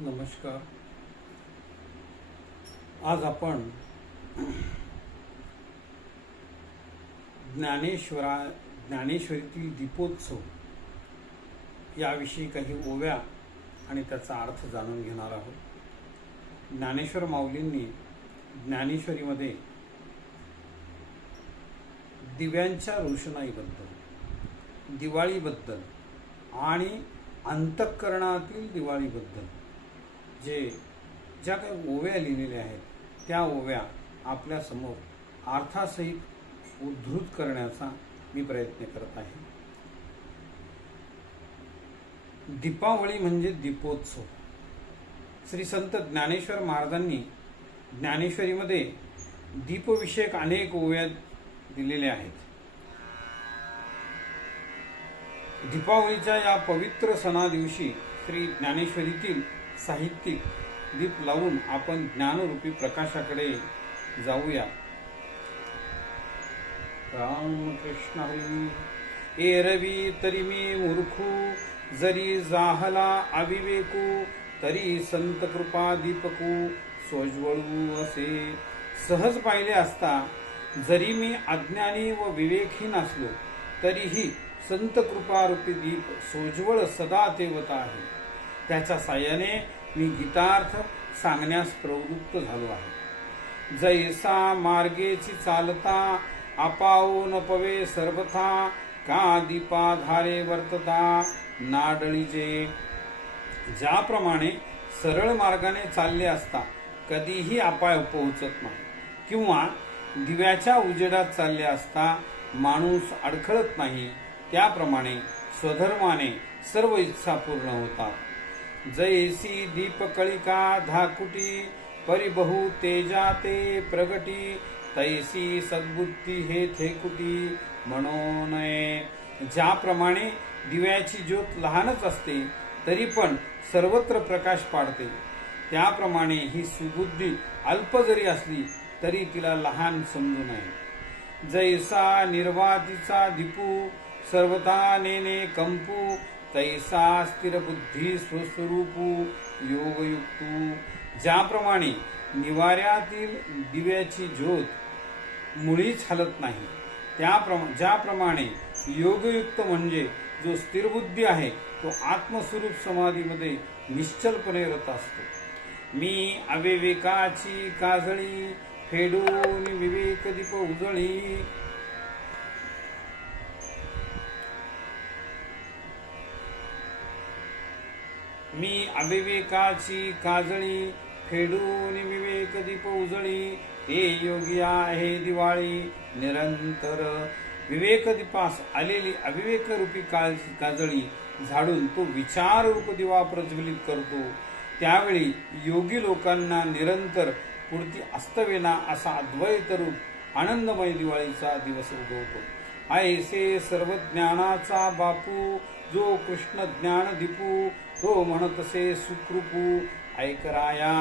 नमस्कार. आज आपण ज्ञानेश्वरा ज्ञानेश्वरीतील दीपोत्सव याविषयी काही ओव्या आणि त्याचा अर्थ जाणून घेणार आहोत. ज्ञानेश्वर माऊलींनी ज्ञानेश्वरीमध्ये दिव्यांच्या रोषणाईबद्दल दिवाळीबद्दल आणि अंतःकरणातील दिवाळीबद्दल जे ज्या काही ओव्या लिहिलेल्या आहेत त्या ओव्या आपल्यासमोर अर्थासहित उद्धृत करण्याचा मी प्रयत्न करत आहे. दीपावली म्हणजे दीपोत्सव. श्री संत ज्ञानेश्वर महाराजांनी ज्ञानेश्वरीमध्ये दीपविषयक अनेक ओव्या दिलेल्या आहेत. दीपावलीच्या या पवित्र सणादिवशी श्री ज्ञानेश्वरीतील साहित्यिक दीप लावून आपण ज्ञानरूपी प्रकाशाकडे जाऊया. रामकृष्ण हरी एरवी तरी मी मूर्खू जरी जाहला अविवेकू तरी संत कृपा दीपकू सोज्वळू असे. सहज पाहिले असता जरी मी अज्ञानी व विवेकहीन असलो तरीही संत कृपारूपी दीप सोज्वळ सदा तेवता आहे. त्याच्या साह्याने मी गीतार्थ सांगण्यास प्रवृत्त झालो आहे. जैसा मार्गेची चालता आपाओ न पवे सर्वथा का दीपाधारे वर्तता नाडळीजे ज्याप्रमाणे सरळ मार्गाने चालले असता कधीही अपाय पोहोचत नाही. किंवा दिव्याच्या उजेडात चालले असता माणूस अडखळत नाही त्याप्रमाणे स्वधर्माने सर्व इच्छा पूर्ण होतात. जैसी दीपकळिका धाकुटी परिबहू तेजा ते प्रगटी तैसी सद्बुद्धी हे थेकुटी म्हणूनये ज्याप्रमाणे दिव्याची ज्योत लहानच असते तरी पण सर्वत्र प्रकाश पाडते. त्याप्रमाणे ही सुबुद्धी अल्प जरी असली तरी तिला लहान समजू नये. जैसा निर्वातीचा दीपू सर्वता नेने कंपू तैसा स्थिर बुद्धी स्वस्वरूपू योगयुक्तू. ज्याप्रमाणे निवाऱ्यातील दिव्याची ज्योत मुळीच हलत नाही. त्याप्रमा ज्याप्रमाणे योगयुक्त म्हणजे जो स्थिरबुद्धी आहे तो आत्मस्वरूप समाधीमध्ये निश्चलपणे रत असतो. मी अविवेकाची काजळी फेडून विवेक दीप उजळी मी अविवेकाची काजळी फेडून विवेक दीप उजळी. हे योगी आहे दिवाळी निरंतर. विवेक दीपास आलेली अविवेक रूपी काजळी झाडून तो विचार रूप दिवा प्रज्वलित करतो. त्यावेळी योगी लोकांना निरंतर पुढती अस्तवेना असा अद्वैत रूप आनंदमय दिवाळीचा दिवस उगवतो. ऐसे सर्व ज्ञानाचा बापू जो कृष्ण ज्ञान दीपू तो म्हणतसे सुकृपू ऐक राया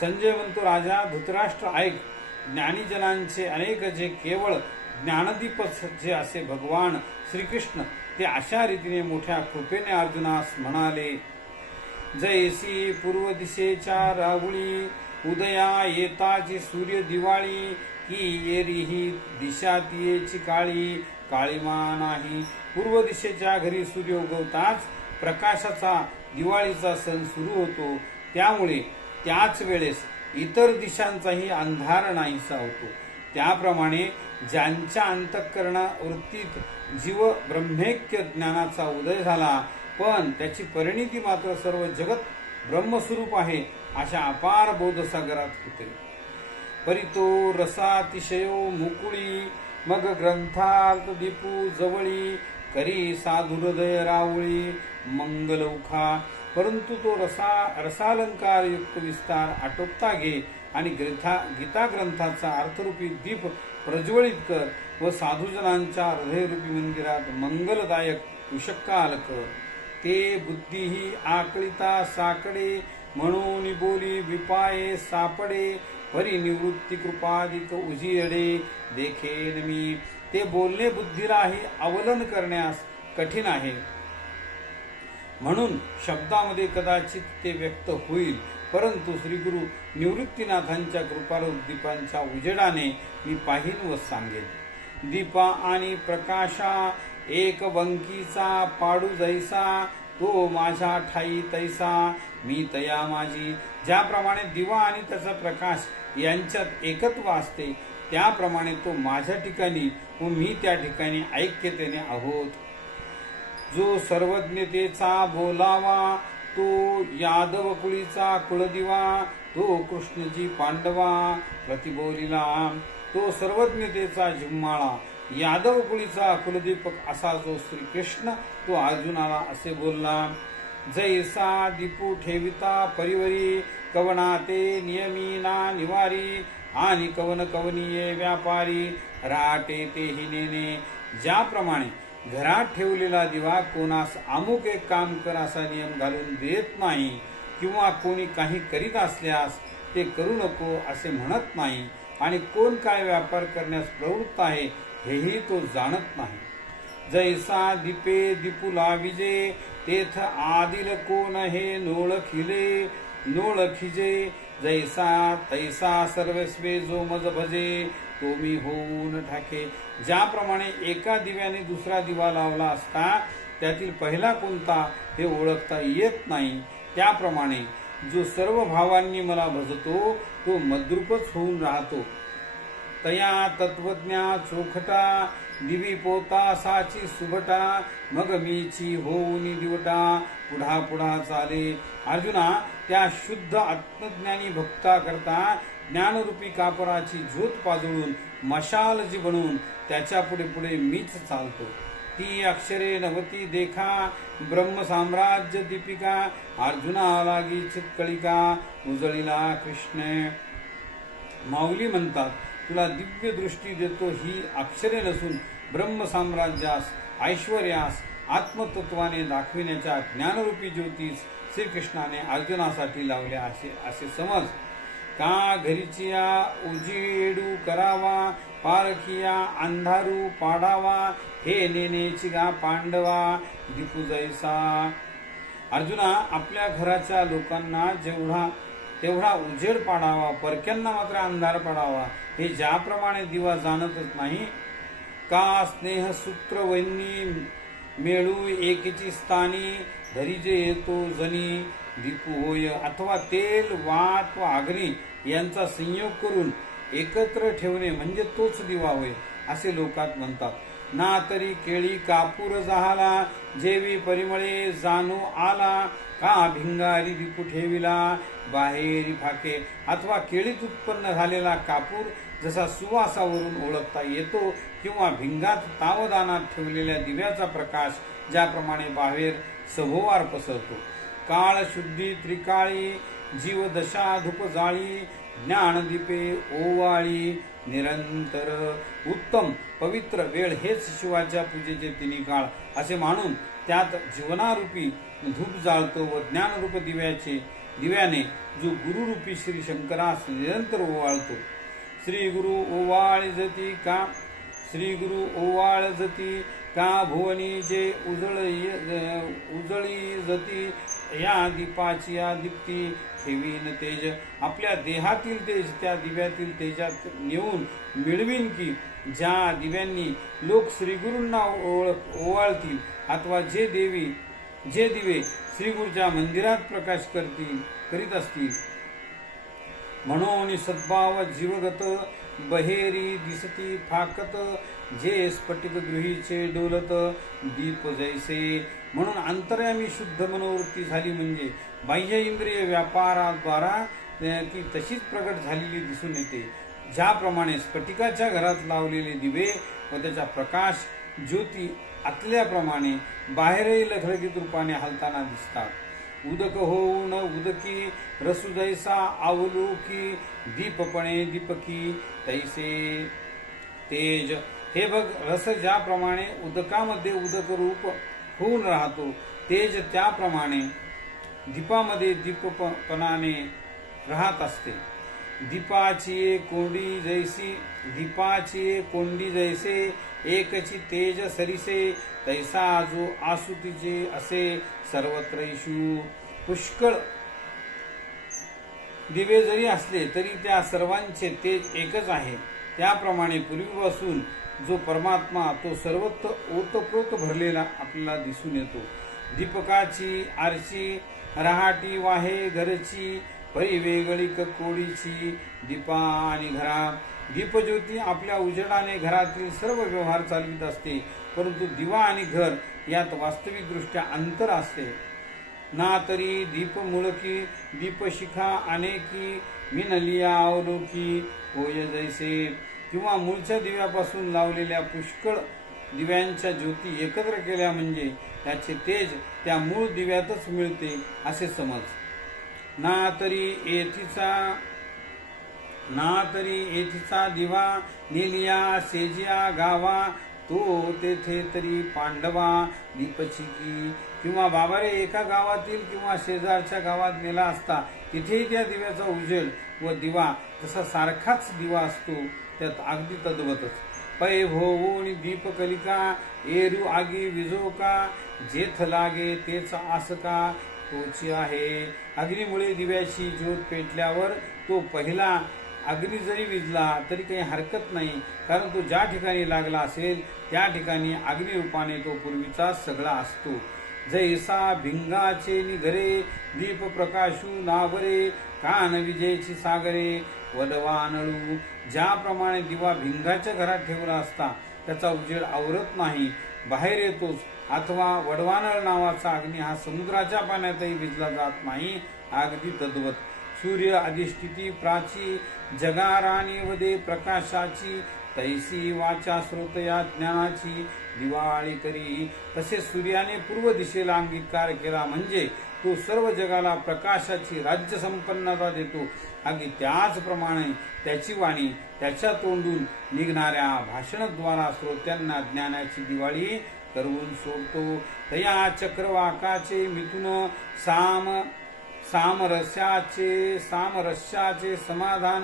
संजय म्हणतो राजा धृतराष्ट्र ऐक. ज्ञानीजनांचे अनेक जे केवळ ज्ञानदीपच जे असे भगवान श्रीकृष्ण ते अशा रीतीने मोठ्या कृपेने अर्जुनास म्हणाले जयसी पूर्व दिशेच्या राहुळी उदया येताची सूर्य दिवाळी ही येरी ही दिशा तियेची काळी काळीमा नाही पूर्व दिशेच्या घरी सूर्य उगवताच प्रकाशाचा दिवाळीचा सण सुरू होतो. त्यामुळे त्याच वेळेस इतर दिशांचाही अंधार नाहीसा होतो. त्याप्रमाणे ज्यांच्या अंतःकरण वृत्तीत जीव ब्रह्मेक्य ज्ञानाचा उदय झाला पण त्याची परिणिती मात्र सर्व जगत ब्रह्मस्वरूप आहे अशा अपार बोधसागरात होते. परितो रसातिशयो मुकुळी मग ग्रंथार्थ दीपू जवळी करी साधु रावळी मंगल मंगलौखा परंतु तो रसा रसालंकार युक्त विस्तार आटोपता घे आणि ग्रंथा गीता ग्रंथाचा अर्थरूपी दीप प्रज्वलित कर व साधुजनांच्या हृदयरूपी मंदिरात मंगलदायक उशक्काल कर. ते बुद्धीही आकळिता साकडे म्हणून बोली विपाये सापडे. परिनिवृत्ती कृपादिक उजियडे देखेन मी. ते बोलणे बुद्धीलाही अवलन करण्यास कठीण आहे. म्हणून शब्दामध्ये कदाचित ते व्यक्त होईल परंतु श्री गुरु निवृत्तीनाथांच्या कृपारूप दीपांच्या उजेडाने मी पाहिन व सांगेन. दीपा आणि प्रकाशा एक बंकीचा पाडू जैसा तो माझ्या ठाई तैसा मी तया माझी. ज्याप्रमाणे दिवा आणि त्याचा प्रकाश यांच्यात एकत्व असते त्याप्रमाणे तो माझ्या ठिकाणी व मी त्या ठिकाणी ऐक्यतेने आहोत. जो सर्वज्ञतेचा बोलावा तो यादव कुळीचा कुळदिवा तो कृष्णजी पांडवा प्रतिबोलिला तो सर्वज्ञतेचा झिम्माळा यादव कुळीचा कुलदीपक असा जो श्रीकृष्ण तो अर्जुनाला असे बोलला जैसा दीपू ठेविता परिवरी कवना ते नियमीना निवारी आणि कवन कवनीये व्यापारी राटे ते हिनेने ज्याप्रमाणे घरात ठेवलेला दिवा कोणास अमुक एक काम कर असा नियम घालून देत नाही किंवा कोणी काही करीत असल्यास ते करू नको असे म्हणत नाही आणि कोण काय व्यापार करण्यास प्रवृत्त आहे हेही तो जाणत नाही. जैसा दीपे दिपुला विजे तेथ आदिल कोण हे नोळखिले नोळखिजे जैसा तैसा सर्वस्वे जो मज भजे तो मी होऊन ठाके ज्याप्रमाणे एका दिव्याने दुसरा दिवा लावला असता त्यातील पहिला कोणता हे ओळखता येत नाही. त्याप्रमाणे जो सर्व भावांनी मला भजतो तो मद्रूपच होऊन राहतो. तया तत्वज्ञा चोखटा दिवी पोता साची सुभटा मग मीची होऊनी दिवटा पुढा पुढा चाले. अर्जुना त्या शुद्ध आत्मज्ञानी भक्ता करता ज्ञानरूपी कापराची झोत पाजळून मशाल जी बनवून त्याच्या पुढे पुढे मीच चालतो. ती अक्षरे नवती देखा ब्रह्म साम्राज्य दीपिका अर्जुना लागी चितकळिका उजळीला कृष्ण. माऊली म्हणतात तुला दिव्य दृष्टी देतो ही अक्षरे नसून ब्रह्म साम्राज्यास ऐश्वर्यास आत्मतत्वाने दाखविण्याच्या ज्ञानरूपी ज्योतीस श्रीकृष्णाने अर्जुनासाठी लावल्या असे असे समज. का घरीचिया उजेडू करावा पारखिया अंधारू पाडावा हे नेनेची गा पांडवा दिपू जैसा. अर्जुना आपल्या घराच्या लोकांना जेवढा तेवढा उजेड पाडावा परक्यांना मात्र अंधार पडावा. हे ज्याप्रमाणे दिवा जाणतच नाही का स्नेह सूत्र वैनी मेळू एकेची स्थानी धरीजे येतो जनी दीपू होय अथवा तेल वात व आग्नी यांचा संयोग करून एकत्र ठेवणे म्हणजे तोच दिवा होय असे लोकात म्हणतात. ना तरी केळी कापूर जहाला जेवी परिमळे जाणू आला का भिंगारी दीपू ठेविला? बाहेरी फाके अथवा केळीत उत्पन्न झालेला कापूर जसा सुवासावरून ओळखता येतो किंवा भिंगात तावदानात ठेवलेल्या दिव्याचा प्रकाश ज्याप्रमाणे बाहेर सभोवार पसरतो. काळ शुद्धी त्रिकाळी जीव दशा धुप जाळी ज्ञानदीपे ओवाळी निरंतर उत्तम पवित्र वेळ हेच शिवाच्या पूजेचे तिन्ही काळ असे मानून त्यात जीवनारूपी धूप जाळतो व ज्ञानरूप दिव्याचे दिव्याने जो गुरुरूपी श्री शंकरास निरंतर ओवाळतो. श्री गुरु ओवाळ जती का? श्री गुरु ओवाळ जती का भुवनी जे उजळी उजळी जती? या दीपाची या दीप्ती ठेवीन तेज. आपल्या देहातील तेज त्या दिव्यातील तेजात नेऊन मिळवीन की ज्या दिव्यांनी लोक श्रीगुरूंना ओळख ओवाळतील अथवा जे देवी जे दिवे श्रीगुरूच्या मंदिरात प्रकाश करतील करीत असतील. म्हणून सद्भाव जीवगत बहेरी दिसती फाकत जे स्फटिक गृहीचे डोलत दीप जैसे. म्हणून अंतर्यामी शुद्ध मनोवृत्ती झाली म्हणजे बाह्य इंद्रिय व्यापाराद्वारा ती तशीच प्रगट झालेली दिसून येते. ज्याप्रमाणे स्फटिकाच्या घरात लावलेले दिवे व त्याचा प्रकाश ज्योती आतल्याप्रमाणे बाहेरही लखलखीत रूपाने हलताना दिसतात. उदक होऊन उदकी रसू जैसा आवलुकी दीपपणे दीपकी तैसे तेज. हे बघ रस ज्याप्रमाणे उदकामध्ये उदक रूप होऊन राहतो तेज त्याप्रमाणे दीपामध्ये दीपपणाने राहत असते. दीपाची कोंडी जैसी दीपाची कोंडी जैसे एकची तेज सरिसे तैसा जो आसुतीचे असे सर्वत्र इशू पुष्कळ दिवे जरी असले तरी त्या सर्वांचे तेज एकच आहे. त्याप्रमाणे पूर्वीपासून जो परमात्मा तो सर्वत्र ओतप्रोत भरलेला आपल्याला दिसून येतो. दीपकाची आरची रहाटी वाहे घरची परी वेगळी कोडीची दीपा आणि घरा. दीपज्योती आपल्या उजेडाने घरातील सर्व व्यवहार चालवित असते परंतु दिवा आणि घर यात वास्तविकदृष्ट्या अंतर असते. ना तरी दीप मुळकी दीपशिखा अनेकी मिनलिया अवलोकी होय जैसे. किंवा मूळच्या दिव्यापासून लावलेल्या पुष्कळ दिव्यांच्या ज्योती एकत्र केल्या म्हणजे त्याचे तेज त्या मूळ दिव्यातच मिळते असे समज. ना तरी येथीचा ना तरी येथीचा दिवा नेलिया सेजिया गावा तो तेथे तरी पांडवा दीपचिकी किंवा बाबा रे एका गावातील किंवा शेजारच्या गावात नेला असता तिथेही त्या दिव्याचा उजेड व दिवा तसा सारखाच दिवा असतो त्यात अगदी तद्वतच. पै होऊन दीपकलिका एरू आगी विजोका जेथ लागे तेच आसका तोची आहे. अग्नीमुळे दिव्याची ज्योत पेटल्यावर तो पहिला अग्नी जरी विजला तरी काही हरकत नाही कारण तो ज्या ठिकाणी लागला असेल त्या ठिकाणी अग्निरूपाने तो पूर्वीचा सगळा असतो. जैसा भिंगाचे निघरे दीप प्रकाशू नावरे कान विजेची सागरे वदवानळू ज्याप्रमाणे दिवा भिंगाच्या घरात ठेवला असता त्याचा उजेड आवरत नाही. बाहेर येतोच. अथवा वडवानळ नावाचा अग्नी हा समुद्राच्या पाण्यातही भिजला जात नाही अगदी तद्वत सूर्य अधिष्ठिती प्राची जगाराणी वदे प्रकाशाची तैसी वाचा स्रोत या ज्ञानाची दिवाळी करी. तसे सूर्याने पूर्व दिशेला अंगीकार केला म्हणजे तो सर्व जगाला प्रकाशाची राज्य संपन्नता देतो. अगदी त्याचप्रमाणे त्याची वाणी त्याच्या तोंडून निघणाऱ्या भाषणद्वारा श्रोत्यांना ज्ञानाची दिवाळी करवून सोडतो. तया चक्रवाकाचे मिथुन साम सामरस्याचे सामरस्याचे समाधान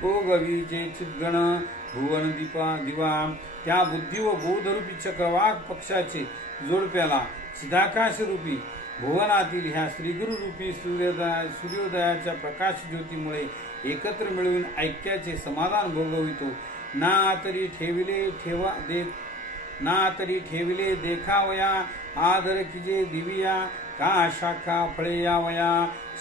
भोगवीचे चिद्गण भुवन दीपा दिवा त्या बुद्धी व बोधरूपी चक्रवाक पक्षाचे जोडप्याला चिदाकाश रूपी भुवनातील ह्या श्रीगुरु रूपी सूर्योदया सूर्योदयाच्या प्रकाश ज्योतीमुळे एकत्र मिळवून ऐक्याचे समाधान भोगवितो. ना तरी ठेविले ठेवा दे ना तरी ठेविले देखावया आदर किजे दिविया का शाखा फळे यावया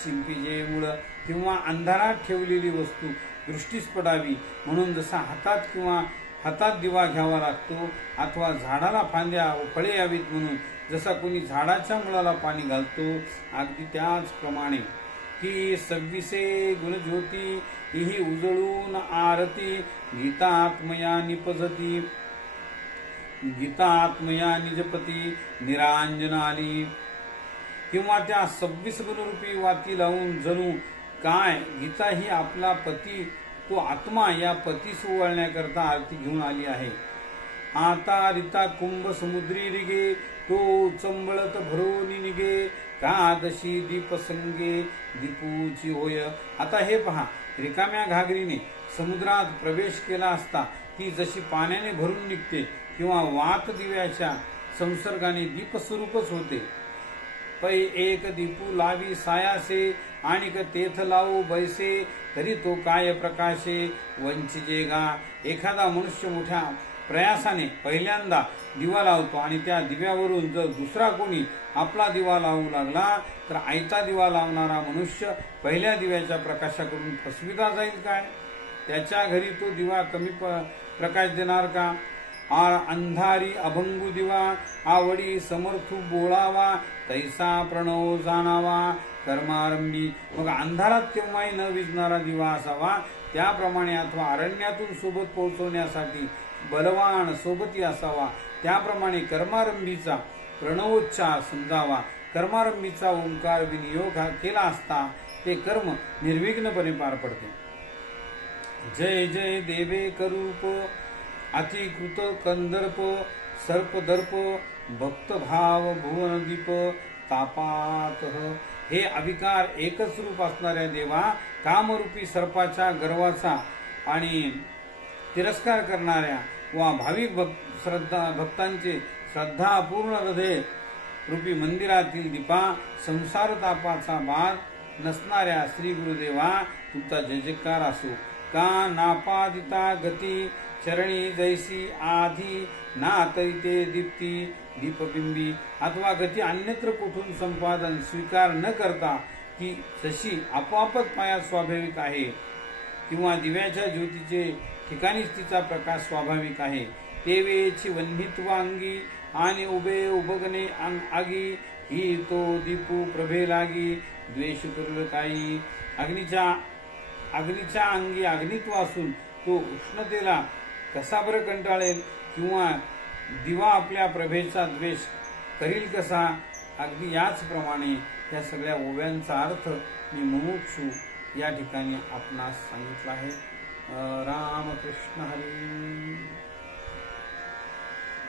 शिंपीजे मुळ किंवा अंधारात ठेवलेली वस्तू दृष्टीस पडावी. म्हणून जसा हातात किंवा हातात दिवा घ्यावा लागतो अथवा झाडाला फांद्या व फळे यावीत म्हणून जसा कोणी झाडाच्या मुळाला पाणी घालतो अगदी त्याचप्रमाणे ही सव्वीसे गुणज्योती ही उजळून आरती गीतात्मया निपजती. गीतात्मया निजपती निरांजनाली. किंवा त्या सव्वीस गुणरूपी वाती लावून जणू काय? गीता ही आपला पती तो आत्मा या पतीस ओवाळण्याकरता आरती घेऊन आली आहे. आता रिता कुंभ समुद्री रिगे तो चंबळत भरोनी निगे कादशी दीपसंगे दीपूची होय. आता हे पहा रिकाम्या घागरीने समुद्रात प्रवेश केला असता ती जशी पाण्याने भरून निघते किंवा वात दिव्याच्या संसर्गाने दीपस्वरूपच होते. पै एक दीपू लावी सायासे आणिक तेथ लावू बैसे तरी तो काय प्रकाशे? वंचिजे गा. एखादा मनुष्य मोठ्या प्रयासाने पहिल्यांदा दिवा लावतो आणि त्या दिव्यावरून जर दुसरा कोणी आपला दिवा लावू लागला तर आयता दिवा लावणारा मनुष्य पहिल्या दिव्याच्या प्रकाशाकडून फसविता जाईल काय? त्याच्या घरी तो दिवा कमी प- प्रकाश देणार का? आ अंधारी अभंगू दिवा आवडी समर्थू बोळावा तैसा प्रणव जाणावा. कर्मारंभी मग अंधारात केव्हाही न विजणारा दिवा असावा? त्याप्रमाणे अथवा अरण्यातून सोबत पोहोचवण्यासाठी बलवान सोबती असावा. त्याप्रमाणे कर्मारंभीचा प्रणवोच्चार समजावा. कर्मारंभीचा ओंकार विनियोग हा केला असता ते कर्म निर्विघ्नपणे पार पडते. जय जय देवे करूप अतिकृत कंदर्प सर्पदर्प भक्तभाव भुवनदीप तापात हे अविकार एकच रूप असणाऱ्या देवा कामरूपी सर्पाच्या गर्वाचा आणि तिरस्कार करणाऱ्या वा भाविक भक्त श्रद्धा भक्तांचे श्रद्धापूर्ण हृदय रूपी मंदिरातील दीपा संसार तापाचा नसणाऱ्या श्री गुरुदेवा तुमचा जय जयकार असो. का नापादिता गती चरणी जैसी आधी ना तैते दीप्ती दीपबिंबी अथवा गती अन्यत्र कुठून संपादन स्वीकार न करता ती जशी आपोआपच पायात स्वाभाविक आहे किंवा दिव्याच्या ज्योतीचे ठिकाणीच तिचा प्रकाश स्वाभाविक आहे. ते वेळेची वन्हित्व अंगी आणि उभे उभगणे अंग आगी ही तो दीपू प्रभे लागी द्वेष कुरल काही अग्नीच्या अग्नीच्या अंगी अग्नित्व असून तो उष्णतेला कसा बरं कंटाळेल? किंवा दिवा आपल्या प्रभेचा द्वेष करील कसा? अगदी याचप्रमाणे या सगळ्या ओव्यांचा अर्थ मी मुमुक्षू या ठिकाणी आपणास सांगितला आहे. रामकृष्ण हरी.